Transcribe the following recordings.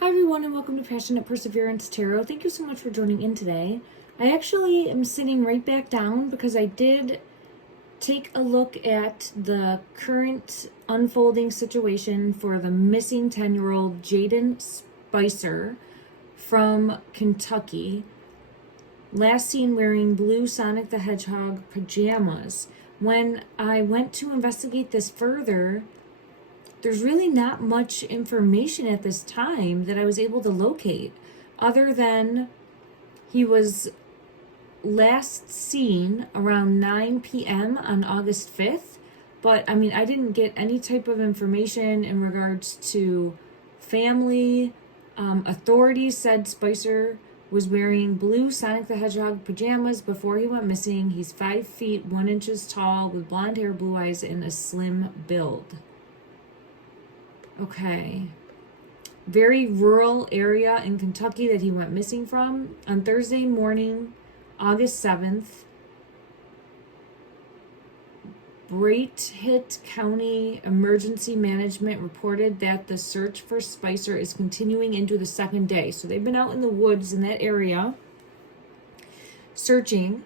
Hi everyone and welcome to Passionate Perseverance Tarot. Thank you so much for joining in today. I actually am sitting right back down because I did take a look at the current unfolding situation for the missing 10-year-old Jayden Spicer from Kentucky. Last seen wearing blue Sonic the Hedgehog pajamas. When I went to investigate this further, there's really not much information at this time that I was able to locate, other than he was last seen around 9 p.m. on August 5th. But I mean, I didn't get any type of information in regards to family. Authorities said Spicer was wearing blue Sonic the Hedgehog pajamas before he went missing. He's 5 feet 1 inches tall with blonde hair, blue eyes, and a slim build. Okay. Very rural area in Kentucky that he went missing from. On Thursday morning, August 7th, Bright County Emergency Management reported that the search for Spicer is continuing into the second day. So they've been out in the woods in that area searching.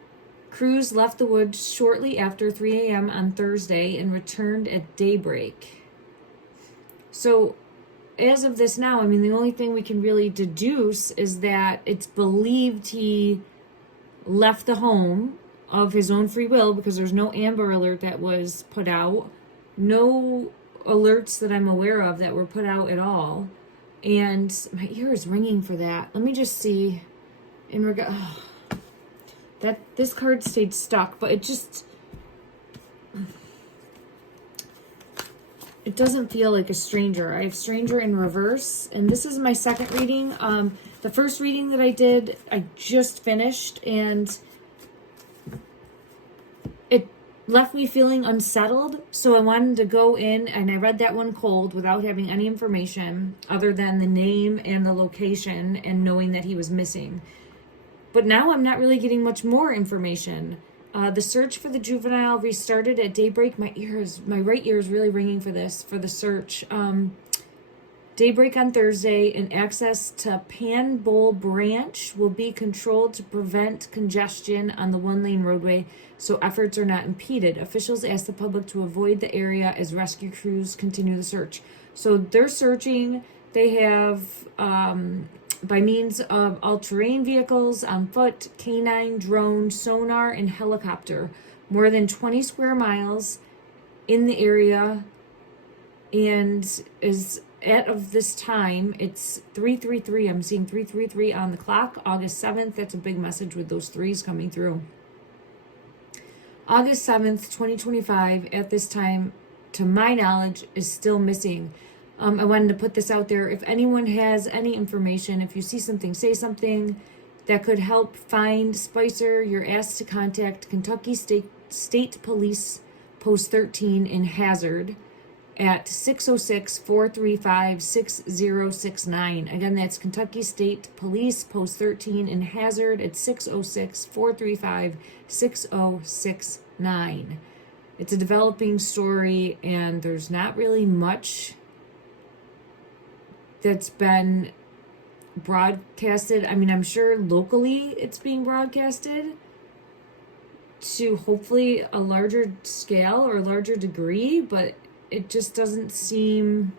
Crews left the woods shortly after 3 a.m. on Thursday and returned at daybreak. So as of this now, I mean, the only thing we can really deduce is that it's believed he left the home of his own free will, because there's no Amber Alert that was put out. No alerts that I'm aware of that were put out at all. And my ear is ringing for that. Let me just see in regard... that this card stayed stuck, but it doesn't feel like a stranger. I have stranger in reverse, and this is my second reading. The first reading that I did, I just finished, and it left me feeling unsettled. So I wanted to go in, and I read that one cold without having any information other than the name and the location and knowing that he was missing. But now I'm not really getting much more information. The search for the juvenile restarted at daybreak. My right ear is really ringing for the search. Daybreak on Thursday, and access to Pan Bowl Branch will be controlled to prevent congestion on the one-lane roadway so efforts are not impeded. Officials asked the public to avoid the area as rescue crews continue the search. So they're searching. They have... by means of all-terrain vehicles, on foot, canine, drone, sonar, and helicopter. More than 20 square miles in the area, and as of this time, it's 3:33. I'm seeing 3:33 on the clock, August 7th. That's a big message with those threes coming through. August 7th, 2025, at this time, to my knowledge, is still missing. I wanted to put this out there. If anyone has any information, if you see something, say something that could help find Spicer, you're asked to contact Kentucky State Police Post 13 in Hazard at 606-435-6069. Again, that's Kentucky State Police Post 13 in Hazard at 606-435-6069. It's a developing story, and there's not really much that's been broadcasted. I mean, I'm sure locally it's being broadcasted to hopefully a larger scale or a larger degree, but it just doesn't seem...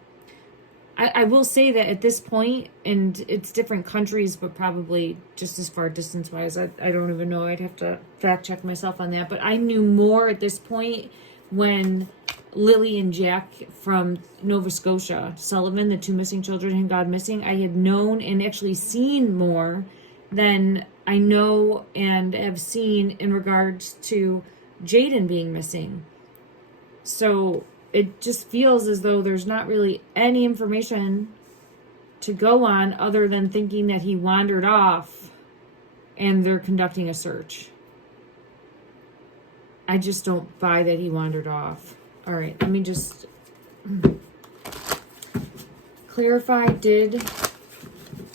I will say that at this point, and it's different countries, but probably just as far distance-wise, I don't even know. I'd have to fact-check myself on that. But I knew more at this point when Lily and Jack from Nova Scotia, Sullivan, the two missing children who got missing, I had known and actually seen more than I know and have seen in regards to Jayden being missing. So it just feels as though there's not really any information to go on other than thinking that he wandered off and they're conducting a search. I just don't buy that he wandered off. All right, let me just clarify.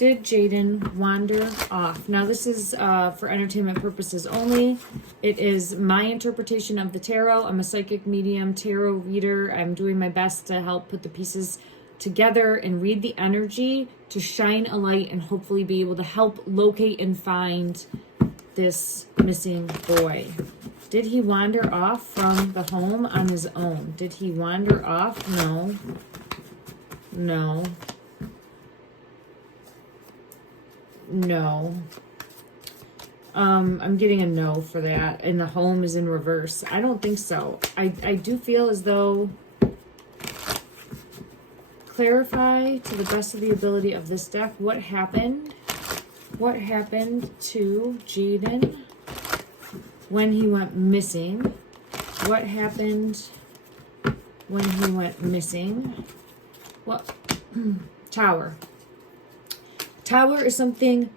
Did Jayden wander off? Now, this is for entertainment purposes only. It is my interpretation of the tarot. I'm a psychic medium, tarot reader. I'm doing my best to help put the pieces together and read the energy to shine a light and hopefully be able to help locate and find this missing boy. Did he wander off from the home on his own? Did he wander off? No. No. No. I'm getting a no for that. And the home is in reverse. I don't think so. I do feel as though, clarify to the best of the ability of this deck, what happened to Jayden when he went missing? What happened when he went missing? What? Tower. Tower is something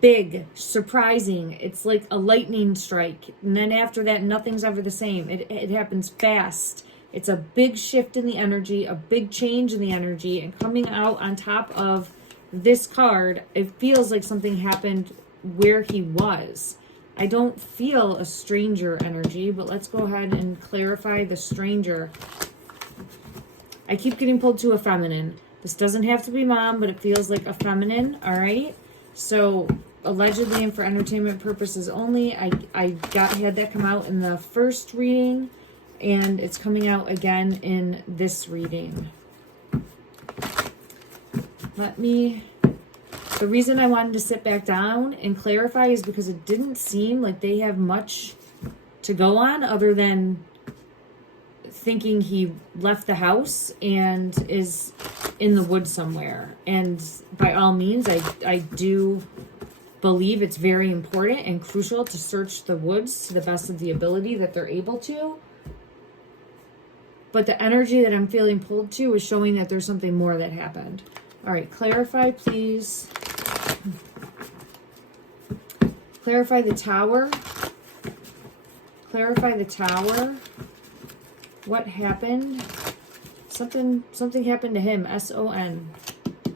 big, surprising. It's like a lightning strike. And then after that, nothing's ever the same. It happens fast. It's a big shift in the energy, a big change in the energy. And coming out on top of this card, it feels like something happened where he was. I don't feel a stranger energy, but let's go ahead and clarify the stranger. I keep getting pulled to a feminine. This doesn't have to be mom, but it feels like a feminine, all right? So allegedly and for entertainment purposes only, I had that come out in the first reading, and it's coming out again in this reading. The reason I wanted to sit back down and clarify is because it didn't seem like they have much to go on other than thinking he left the house and is in the woods somewhere. And by all means, I do believe it's very important and crucial to search the woods to the best of the ability that they're able to. But the energy that I'm feeling pulled to is showing that there's something more that happened. All right, clarify, please. Clarify the tower. Clarify the tower. What happened? Something happened to him. S-O-N.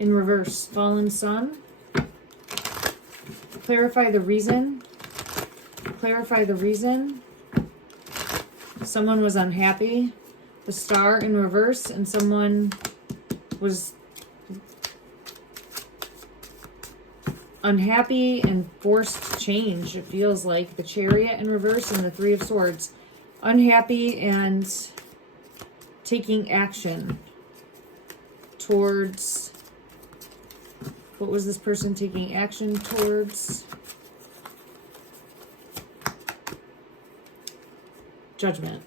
In reverse. Fallen sun. Clarify the reason. Clarify the reason. Someone was unhappy. The star in reverse, and someone was unhappy and forced change. It feels like the Chariot in reverse and the Three of Swords. Unhappy and taking action towards, what was this person taking action towards? Judgment.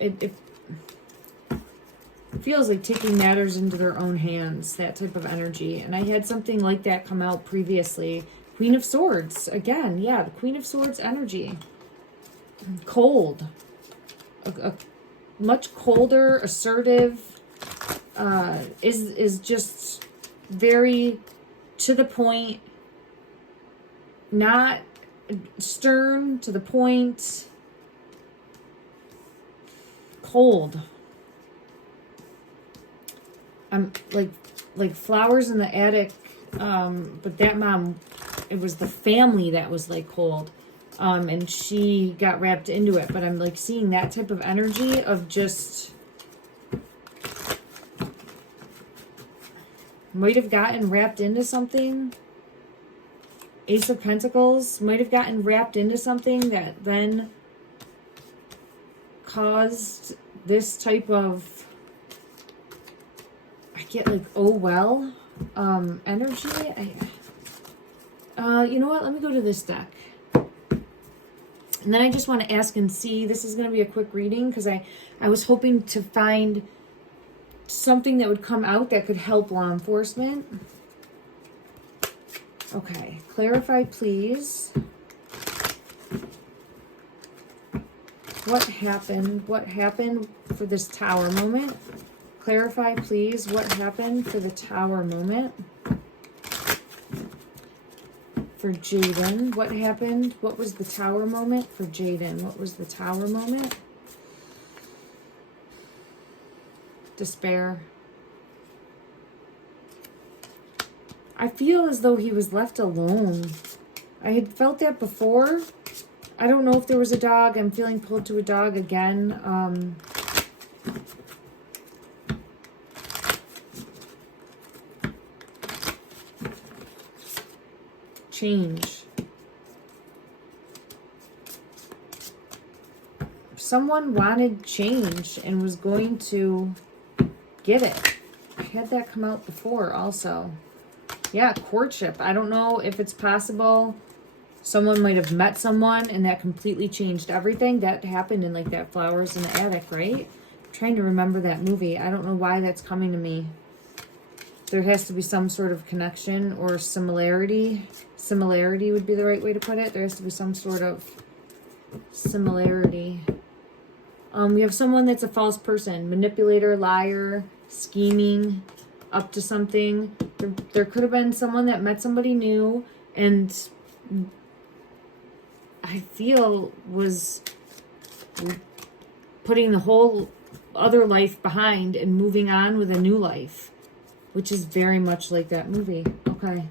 It feels like taking matters into their own hands, that type of energy. And I had something like that come out previously. Queen of Swords. Again, yeah, the Queen of Swords energy. Cold. A much colder, assertive, is just very to the point, not stern, to the point, cold. I'm like flowers in the attic, but that mom, it was the family that was like cold. And she got wrapped into it, but I'm like seeing that type of energy of just might have gotten wrapped into something. Ace of Pentacles might have gotten wrapped into something that then caused this type of, I get like, oh well, energy. You know what? Let me go to this deck. And then I just want to ask and see, this is going to be a quick reading because I was hoping to find something that would come out that could help law enforcement. Okay, clarify please. What happened? What happened for this tower moment? Clarify please what happened for the tower moment. For Jayden, what happened? What was the tower moment for Jayden? What was the tower moment? Despair. I feel as though he was left alone. I had felt that before. I don't know if there was a dog. I'm feeling pulled to a dog again. change. Someone wanted change and was going to get it. I had that come out before also. Yeah, courtship. I don't know if it's possible. Someone might have met someone and that completely changed everything. That happened in like that Flowers in the Attic, right? I'm trying to remember that movie. I don't know why that's coming to me. There has to be some sort of connection or similarity. Similarity would be the right way to put it. There has to be some sort of similarity. We have someone that's a false person. Manipulator, liar, scheming, up to something. There could have been someone that met somebody new and I feel was putting the whole other life behind and moving on with a new life, which is very much like that movie. Okay.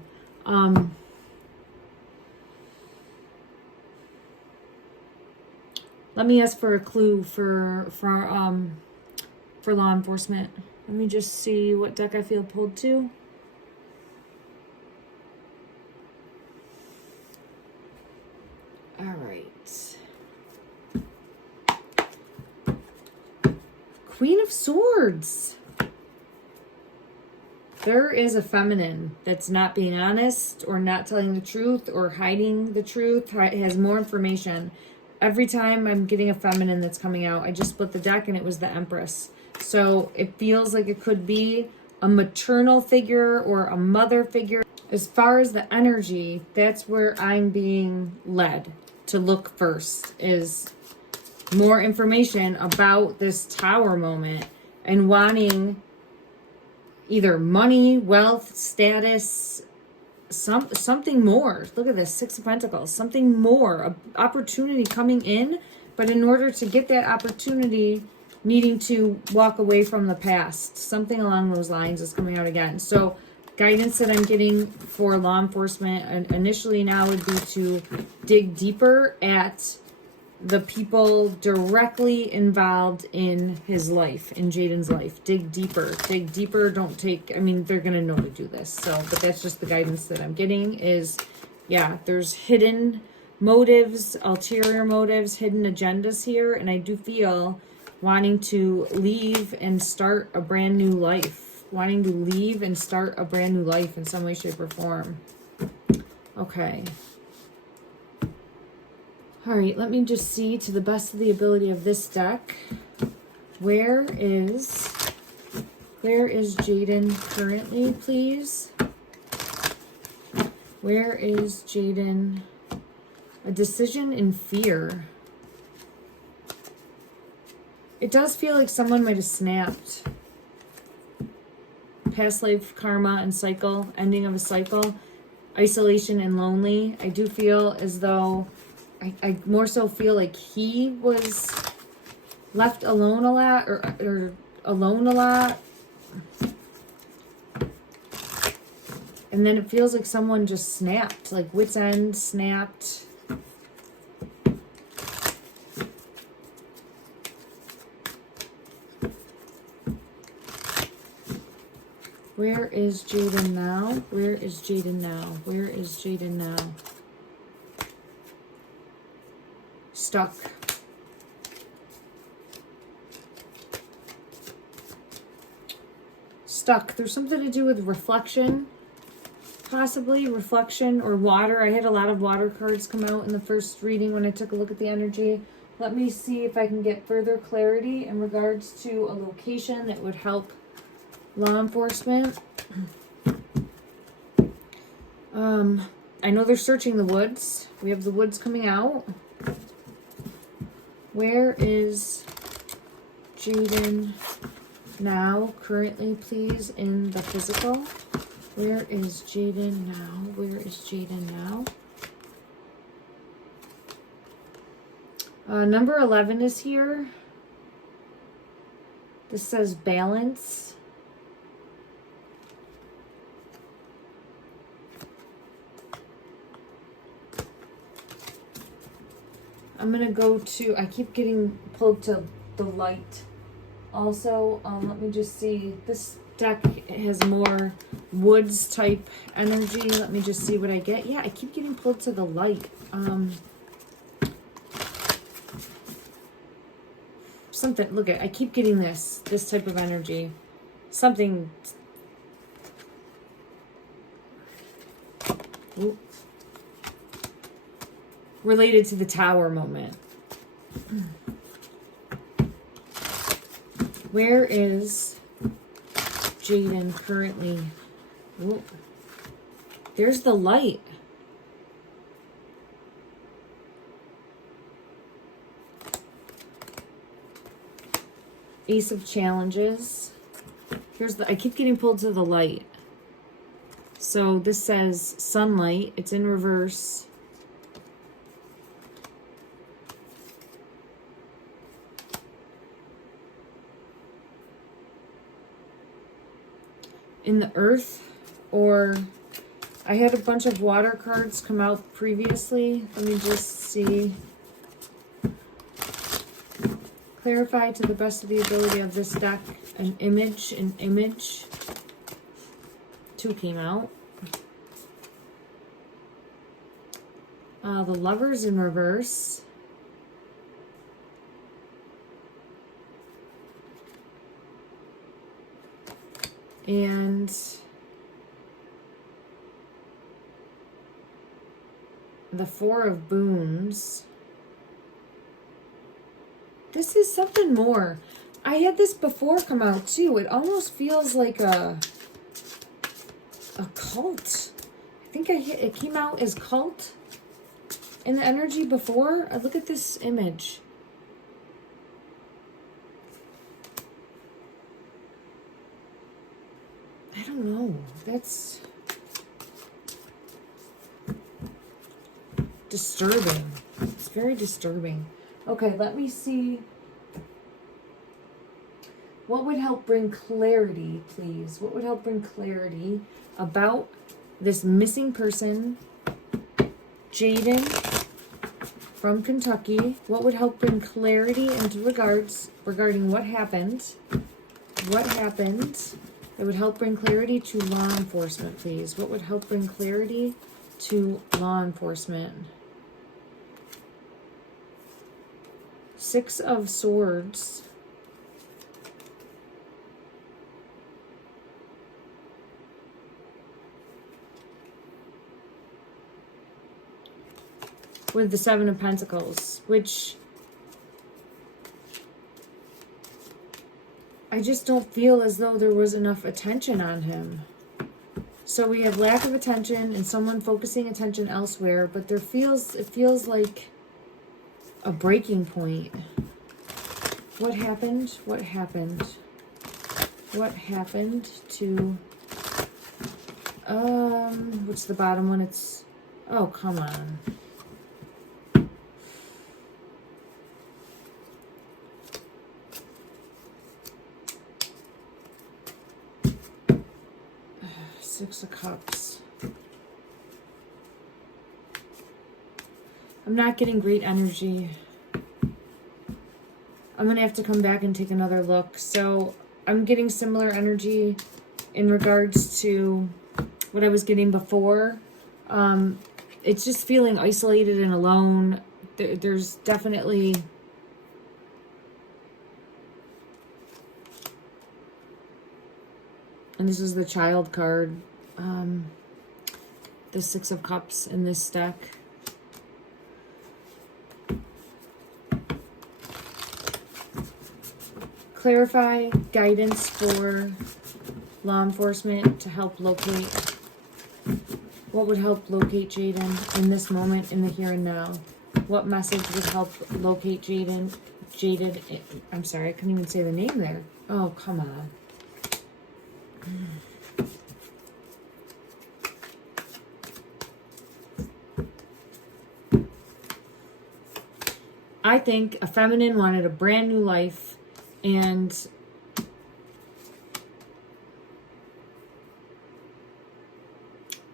Let me ask for a clue for law enforcement. Let me just see what deck I feel pulled to. All right. Queen of Swords. There is a feminine that's not being honest or not telling the truth or hiding the truth. It has more information. Every time I'm getting a feminine that's coming out, I just split the deck and it was the Empress. So it feels like it could be a maternal figure or a mother figure. As far as the energy, that's where I'm being led to look first, is more information about this Tower moment and wanting either money, wealth, status, something more. Look at this, Six of Pentacles, something more, an opportunity coming in, but in order to get that opportunity, needing to walk away from the past. Something along those lines is coming out again. So guidance that I'm getting for law enforcement initially now would be to dig deeper at the people directly involved in his life, in Jayden's life. Dig deeper. Don't take, I mean, they're going to know to do this. So, but that's just the guidance that I'm getting is, yeah, there's hidden motives, ulterior motives, hidden agendas here. And I do feel wanting to leave and start a brand new life. Wanting to leave and start a brand new life in some way, shape, or form. Okay. All right, let me just see to the best of the ability of this deck. Where is Jayden currently, please? Where is Jayden? A decision in fear. It does feel like someone might have snapped. Past life karma and cycle, ending of a cycle, isolation and lonely. I do feel as though I more so feel like he was left alone a lot or alone a lot. And then it feels like someone just snapped, like wit's end snapped. Where is Jayden now? Where is Jayden now? Where is Jayden now? Stuck. Stuck. There's something to do with reflection. Possibly reflection or water. I had a lot of water cards come out in the first reading when I took a look at the energy. Let me see if I can get further clarity in regards to a location that would help law enforcement. I know they're searching the woods. We have the woods coming out. Where is Jayden now, currently, please, in the physical? Where is Jayden now? Where is Jayden now? Number 11 is here. This says balance. I'm going to go to, I keep getting pulled to the light. Also, let me just see. This deck has more woods type energy. Let me just see what I get. Yeah, I keep getting pulled to the light. Something, look at, I keep getting this type of energy. Something. Ooh, related to the tower moment. Where is Jayden currently? Ooh, there's the light. Ace of Challenges. Here's the, I keep getting pulled to the light. So this says sunlight. It's in reverse. In the earth, or I had a bunch of water cards come out previously. Let me just see. Clarify to the best of the ability of this deck an image. Two came out. The Lovers in reverse. And the Four of Boons. This is something more. I had this before come out too. It almost feels like a cult. I think it came out as cult in the energy before. Look at this image. I don't know. That's disturbing. It's very disturbing. Okay, let me see. What would help bring clarity, please? What would help bring clarity about this missing person, Jayden from Kentucky? What would help bring clarity into regarding what happened? What happened? It would help bring clarity to law enforcement, please. What would help bring clarity to law enforcement? Six of Swords. With the Seven of Pentacles, which I just don't feel as though there was enough attention on him. So we have lack of attention and someone focusing attention elsewhere, but it feels like a breaking point. What happened? What happened? What happened to what's the bottom one? It's, oh, come on. Six of Cups. I'm not getting great energy. I'm going to have to come back and take another look. So I'm getting similar energy in regards to what I was getting before. It's just feeling isolated and alone. There's definitely... And this is the Child card. The Six of Cups in this deck. Clarify guidance for law enforcement to help locate. What would help locate Jayden in this moment, in the here and now? What message would help locate Jayden? I'm sorry, I couldn't even say the name there. Oh, come on. I think a feminine wanted a brand new life, and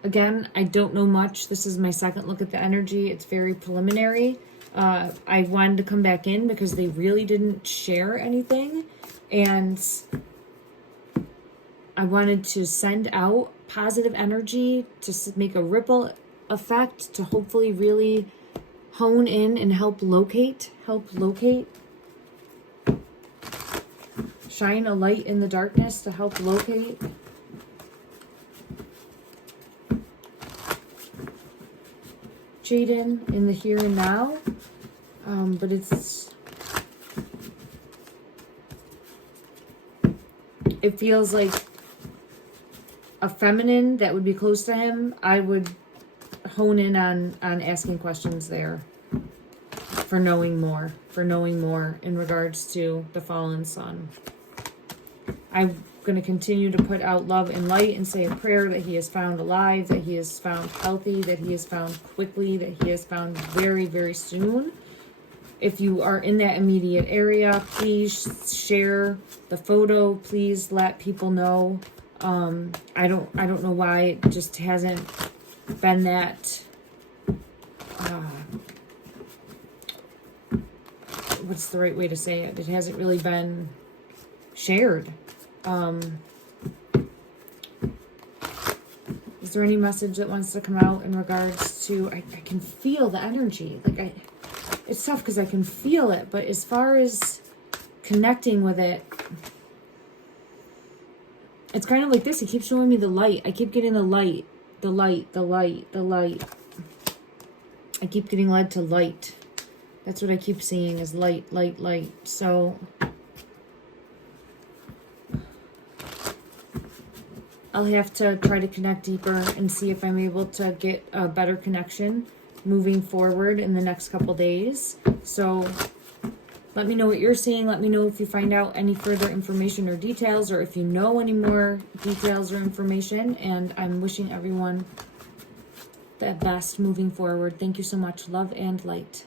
again, I don't know much. This is my second look at the energy. It's very preliminary. I wanted to come back in because they really didn't share anything, and I wanted to send out positive energy to make a ripple effect to hopefully really hone in and help locate. Shine a light in the darkness to help locate. Jayden in the here and now. But it feels like a feminine that would be close to him. I would hone in on asking questions there for knowing more in regards to the fallen sun. I'm going to continue to put out love and light and say a prayer that he is found alive, that he is found healthy, that he is found quickly, that he is found very, very soon. If you are in that immediate area, please share the photo. Please let people know. I don't know why it just hasn't been that. What's the right way to say it? It hasn't really been shared. Is there any message that wants to come out in regards to? I can feel the energy. Like it's tough because I can feel it, but as far as connecting with it, it's kind of like this. It keeps showing me the light. I keep getting the light. I keep getting led to light. That's what I keep seeing is light. So I'll have to try to connect deeper and see if I'm able to get a better connection moving forward in the next couple days. So let me know what you're seeing. Let me know if you find out any further information or details, or if you know any more details or information. And I'm wishing everyone the best moving forward. Thank you so much. Love and light.